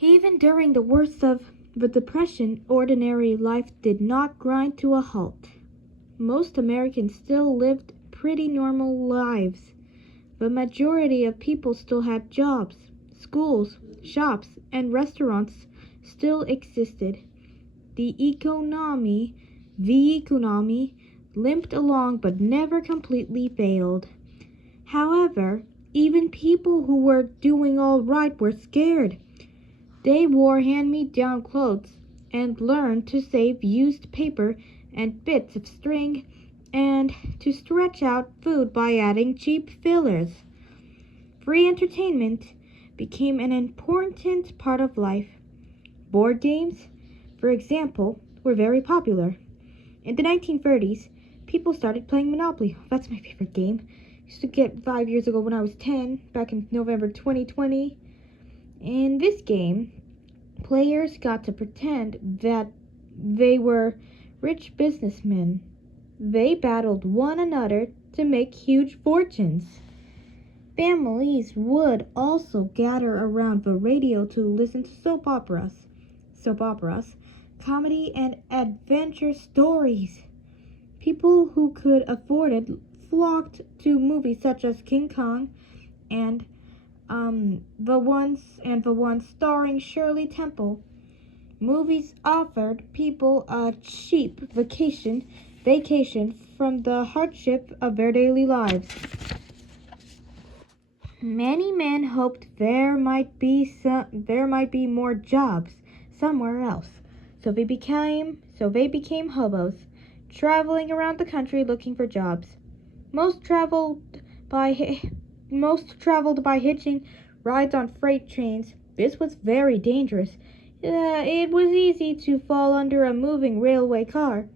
Even during the worst of the Depression, ordinary life did not grind to a halt. Most Americans still lived pretty normal lives. The majority of people still had jobs. Schools, shops, and restaurants still existed. The economy limped along but never completely failed. However, even people who were doing all right were scared. They wore hand-me-down clothes and learned to save used paper and bits of string and to stretch out food by adding cheap fillers. Free entertainment became an important part of life. Board games, for example, were very popular. In the 1930s, people started playing Monopoly. That's my favorite game. I used to get 5 years ago when I was 10, back in November 2020. In this game, players got to pretend that they were rich businessmen. They battled one another to make huge fortunes. Families would also gather around the radio to listen to soap operas, comedy and adventure stories. People who could afford it flocked to movies such as King Kong and the one starring Shirley Temple. Movies offered people a cheap vacation from the hardship of their daily lives. Many men hoped there might be more jobs somewhere else. So they became hobos, traveling around the country looking for jobs. Most traveled by most traveled by hitching rides on freight trains. This was very dangerous. It was easy to fall under a moving railway car,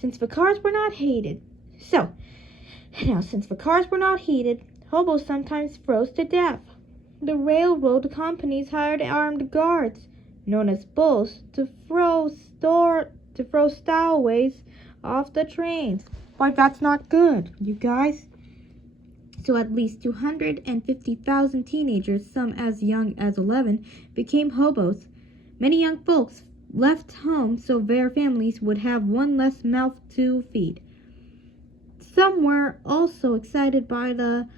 since the cars were not heated. Since the cars were not heated, hobos sometimes froze to death. The railroad companies hired armed guards, known as bulls, to throw stowaways off the trains. But that's not good, you guys. So at least 250,000 teenagers, some as young as 11, became hobos. Many young folks left home so their families would have one less mouth to feed. Some were also excited by the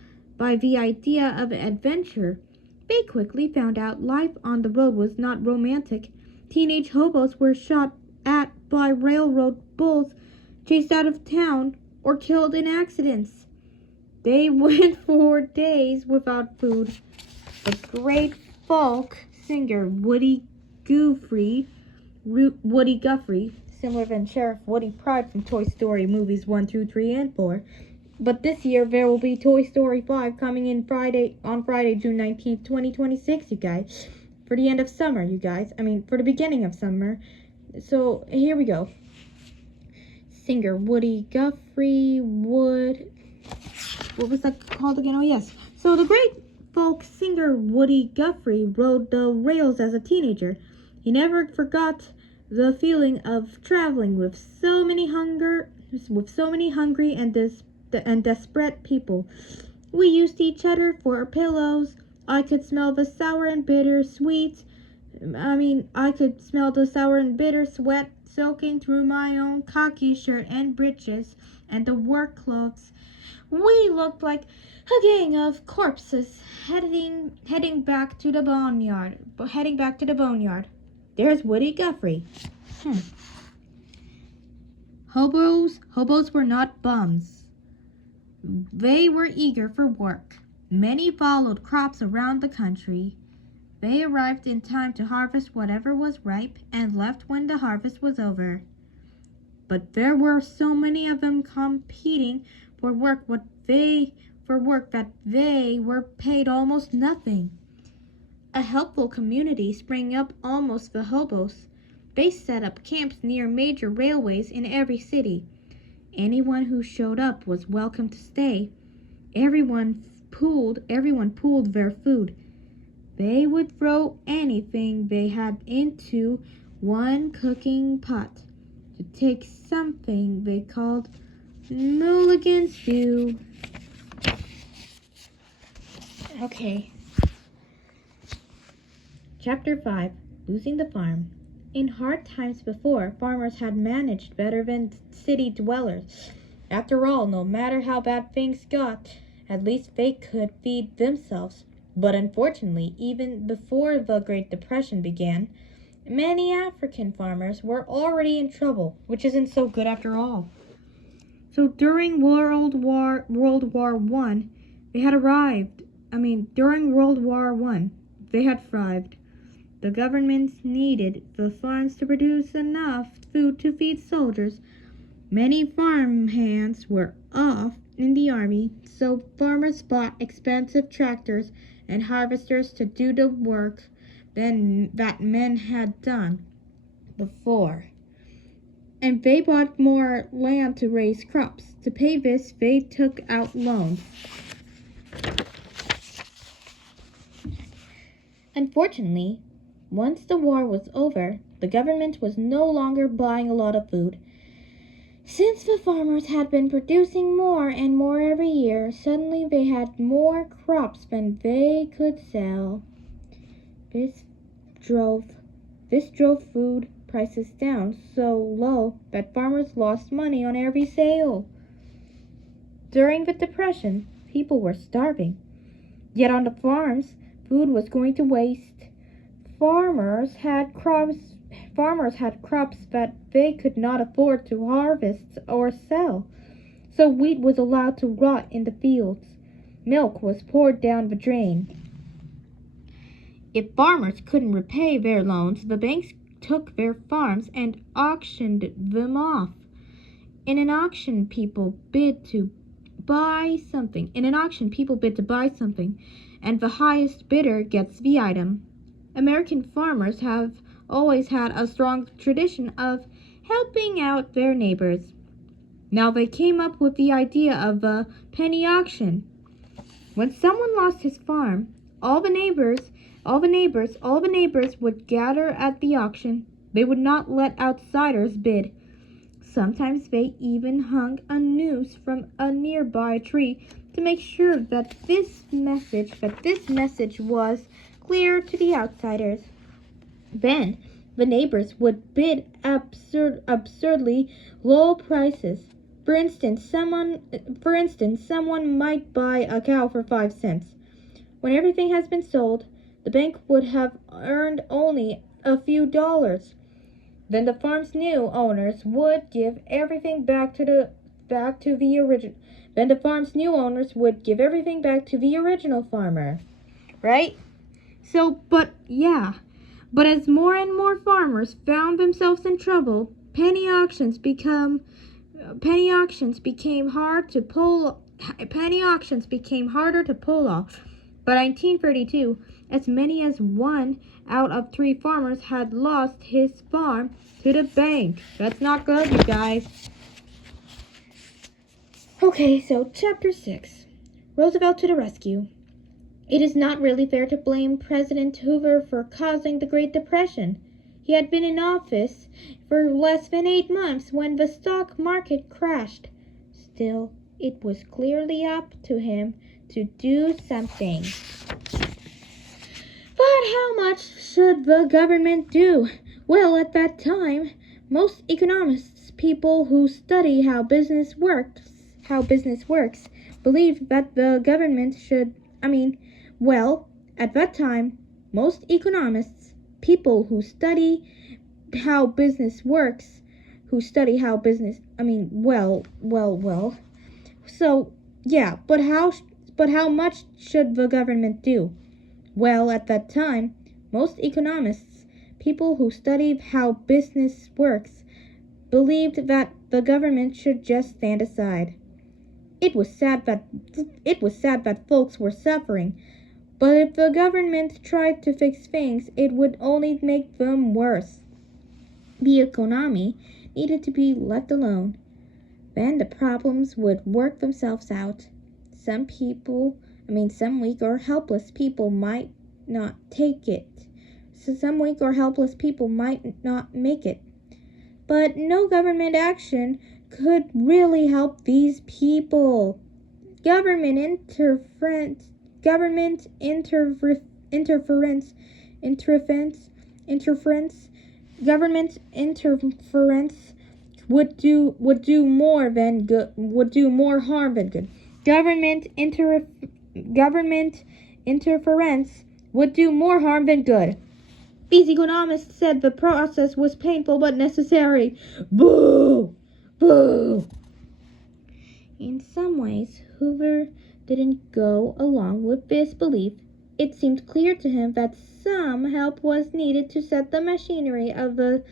idea of adventure. They quickly found out life on the road was not romantic. Teenage hobos were shot at by railroad bulls, chased out of town, or killed in accidents. They went for days without food. The great folk singer Woody Guthrie, similar than Sheriff Woody Pride from Toy Story movies 1 through 3 and 4. But this year there will be Toy Story 5 coming in on Friday, June 19th, 2026, you guys. For the end of summer, you guys. For the beginning of summer. So, here we go. Singer Woody Guthrie what was that called again? Oh, yes. So, the great folk singer Woody Guthrie rode the rails as a teenager. He never forgot the feeling of traveling with so many hungry and desperate people. We used each other for pillows. I could smell the sour and bitter sweat soaking through my own khaki shirt and breeches and the work clothes. We looked like a gang of corpses heading back to the boneyard. There's Woody Guthrie. Hobos were not bums. They were eager for work. Many followed crops around the country. They arrived in time to harvest whatever was ripe and left when the harvest was over. But there were so many of them competing for work that they were paid almost nothing. A helpful community sprang up amongst the hobos. They set up camps near major railways in every city. Anyone who showed up was welcome to stay. Everyone pooled their food. They would throw anything they had into one cooking pot to take something they called mulligan stew. Okay. Chapter 5. Losing the Farm. In hard times before, farmers had managed better than city dwellers. After all, no matter how bad things got, at least they could feed themselves. But unfortunately, even before the Great Depression began, many African farmers were already in trouble, which isn't so good after all. So during World War One, they had arrived. During World War One, they had thrived. The governments needed the farms to produce enough food to feed soldiers. Many farm hands were off in the army, so farmers bought expensive tractors and harvesters to do the work that men had done before. And they bought more land to raise crops. To pay this, they took out loans. Unfortunately, once the war was over, the government was no longer buying a lot of food. Since the farmers had been producing more and more every year, suddenly they had more crops than they could sell. This drove food prices down so low that farmers lost money on every sale. During the Depression, people were starving. Yet on the farms, food was going to waste. Farmers had crops that they could not afford to harvest or sell. So wheat was allowed to rot in the fields. Milk was poured down the drain. If farmers couldn't repay their loans, the banks took their farms and auctioned them off. In an auction, people bid to buy something, and the highest bidder gets the item. American farmers have always had a strong tradition of helping out their neighbors. Now they came up with the idea of a penny auction. When someone lost his farm, all the neighbors would gather at the auction. They would not let outsiders bid. Sometimes they even hung a noose from a nearby tree to make sure that this message was clear to the outsiders. Then the neighbors would bid absurdly low prices. For instance, someone might buy a cow for 5 cents. When everything has been sold, the bank would have earned only a few dollars. Then the farm's new owners would give everything back to the original farmer. Right? But as more and more farmers found themselves in trouble, penny auctions became harder to pull off. By 1932, as many as 1 out of 3 farmers had lost his farm to the bank. That's not good, you guys. Okay, so Chapter 6. Roosevelt to the rescue. It is not really fair to blame President Hoover for causing the Great Depression. He had been in office for less than 8 months when the stock market crashed. Still, it was clearly up to him to do something. But how much should the government do? Well, at that time, most economists, people who study how business works, believed that the government should, at that time, most economists, people who study how business works, but how much should the government do? Well, at that time, most economists, people who studied how business works, believed that the government should just stand aside. It was sad that folks were suffering, but if the government tried to fix things, it would only make them worse. The economy needed to be left alone. Then the problems would work themselves out. Some weak or helpless people might not take it. So some weak or helpless people might not make it. But no government action could really help these people. Government interference interference, government interference would do more than good, would do more harm than good. Government interference would do more harm than good. These economists said the process was painful but necessary. Boo! Boo! In some ways, Hoover didn't go along with this belief. It seemed clear to him that some help was needed to set the machinery of the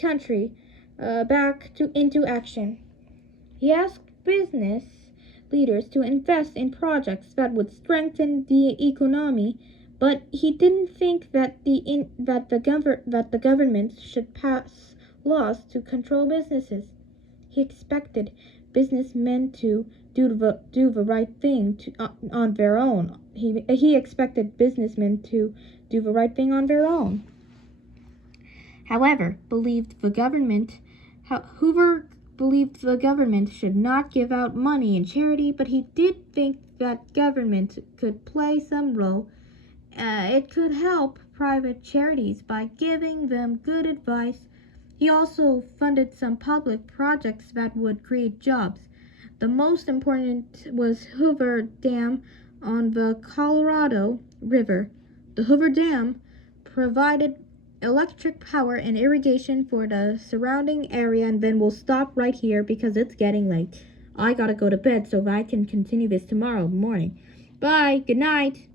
country into action. He asked business leaders to invest in projects that would strengthen the economy, but he didn't think that the government should pass laws to control businesses. He expected businessmen to do the right thing on their own. He expected businessmen to do the right thing on their own. However, Hoover believed the government should not give out money in charity, but he did think that government could play some role. It could help private charities by giving them good advice. He also funded some public projects that would create jobs. The most important was Hoover Dam on the Colorado River. The Hoover Dam provided electric power and irrigation for the surrounding area, and then we'll stop right here because it's getting late. I gotta go to bed so I can continue this tomorrow morning. Bye. Good night.